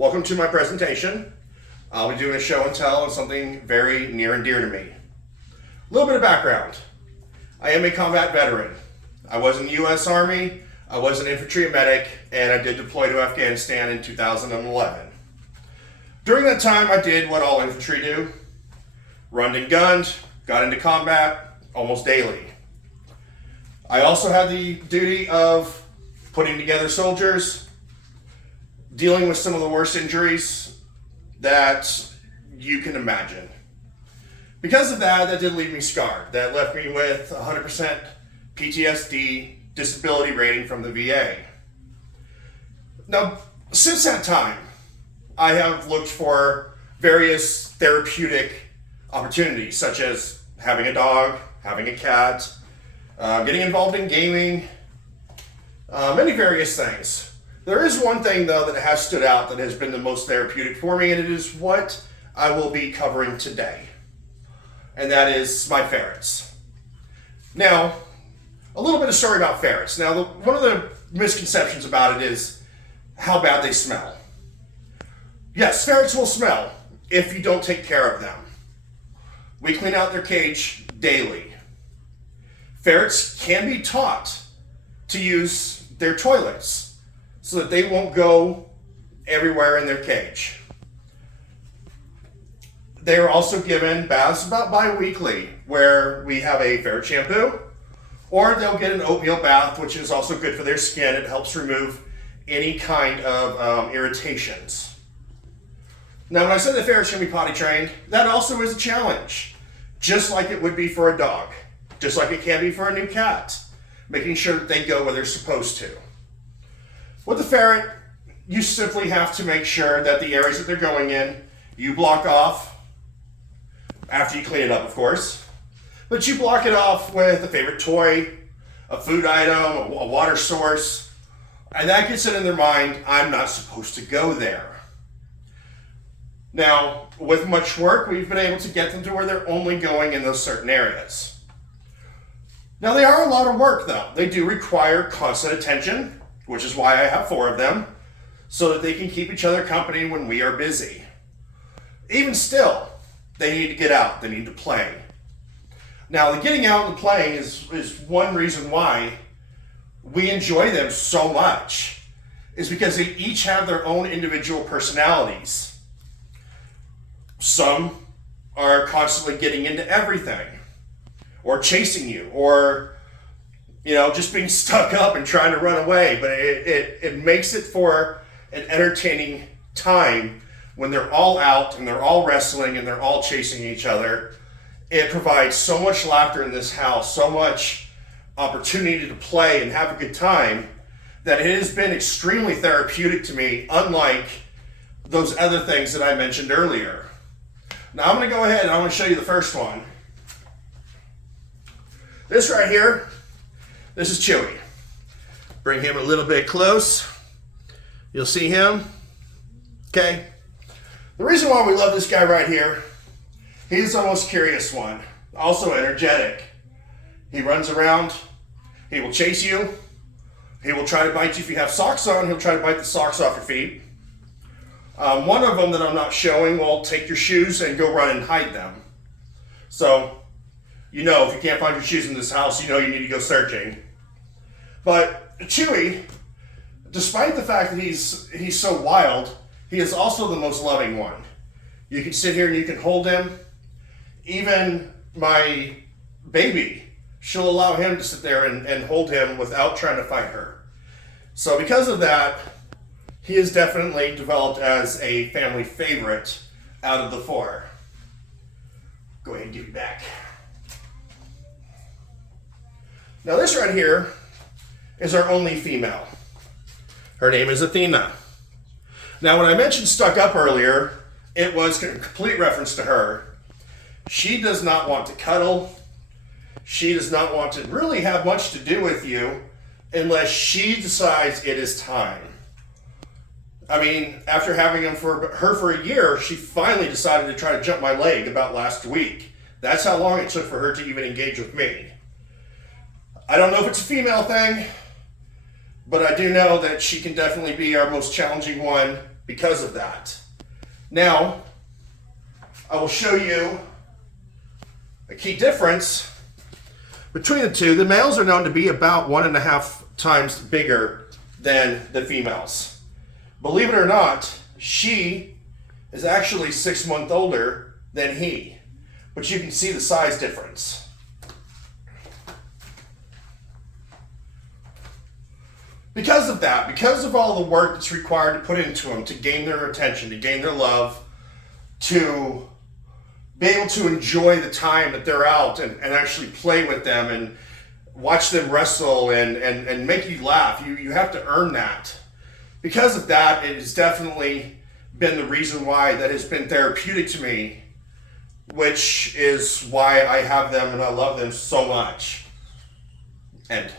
Welcome to my presentation. I'll be doing a show and tell on something very near and dear to me. A little bit of background. I am a combat veteran. I was in the U.S. Army, I was an infantry medic, and I did deploy to Afghanistan in 2011. During that time, I did what all infantry do. Run and gunned, got into combat almost daily. I also had the duty of putting together soldiers, dealing with some of the worst injuries that you can imagine. Because of that, that did leave me scarred. That left me with 100% PTSD disability rating from the VA. Now, since that time, I have looked for various therapeutic opportunities, such as having a dog, having a cat, getting involved in gaming, many various things. There is one thing, though, that has stood out that has been the most therapeutic for me, and it is what I will be covering today. And that is my ferrets. Now, a little bit of story about ferrets. Now, one of the misconceptions about it is how bad they smell. Yes, ferrets will smell if you don't take care of them. We clean out their cage daily. Ferrets can be taught to use their toilets so that they won't go everywhere in their cage. They are also given baths about bi-weekly, where we have a ferret shampoo, or they'll get an oatmeal bath, which is also good for their skin. It helps remove any kind of irritations. Now, when I said the ferrets can be potty trained, that also is a challenge, just like it would be for a dog, just like it can be for a new cat, making sure that they go where they're supposed to. With the ferret, you simply have to make sure that the areas that they're going in, you block off, after you clean it up, of course, but you block it off with a favorite toy, a food item, a water source, and that gets it in their mind, I'm not supposed to go there. Now, with much work, we've been able to get them to where they're only going in those certain areas. Now, they are a lot of work, though. They do require constant attention, which is why I have 4 of them, so that they can keep each other company when we are busy. Even still, they need to get out. They need to play. Now, the getting out and playing is one reason why we enjoy them so much, is because they each have their own individual personalities. Some are constantly getting into everything, or chasing you, or just being stuck up and trying to run away. But it makes it for an entertaining time when they're all out and they're all wrestling and they're all chasing each other. It provides so much laughter in this house, so much opportunity to play and have a good time, that it has been extremely therapeutic to me, unlike those other things that I mentioned earlier. Now I'm going to go ahead and I'm going to show you the first one. This right here, this is Chewy. Bring him a little bit close. You'll see him. Okay. The reason why we love this guy right here, he's the most curious one. Also energetic. He runs around. He will chase you. He will try to bite you if you have socks on. He'll try to bite the socks off your feet. One of them that I'm not showing will take your shoes and go run and hide them. So, if you can't find your shoes in this house, you need to go searching. But Chewy, despite the fact that he's so wild, he is also the most loving one. You can sit here and you can hold him. Even my baby, she'll allow him to sit there and hold him without trying to fight her. So because of that, he is definitely developed as a family favorite out of the 4. Go ahead and give it back. Now this right here is our only female. Her name is Athena. Now when I mentioned stuck up earlier, it was a complete reference to her. She does not want to cuddle. She does not want to really have much to do with you unless she decides it is time. I mean, after having her for a year, she finally decided to try to jump my leg about last week. That's how long it took for her to even engage with me. I don't know if it's a female thing, but I do know that she can definitely be our most challenging one because of that. Now, I will show you a key difference between the two. The males are known to be about 1.5 times bigger than the females. Believe it or not, she is actually 6 months older than he, but you can see the size difference. Because of that, because of all the work that's required to put into them to gain their attention, to gain their love, to be able to enjoy the time that they're out and actually play with them and watch them wrestle and make you laugh. You have to earn that. Because of that, it has definitely been the reason why that has been therapeutic to me, which is why I have them and I love them so much. End.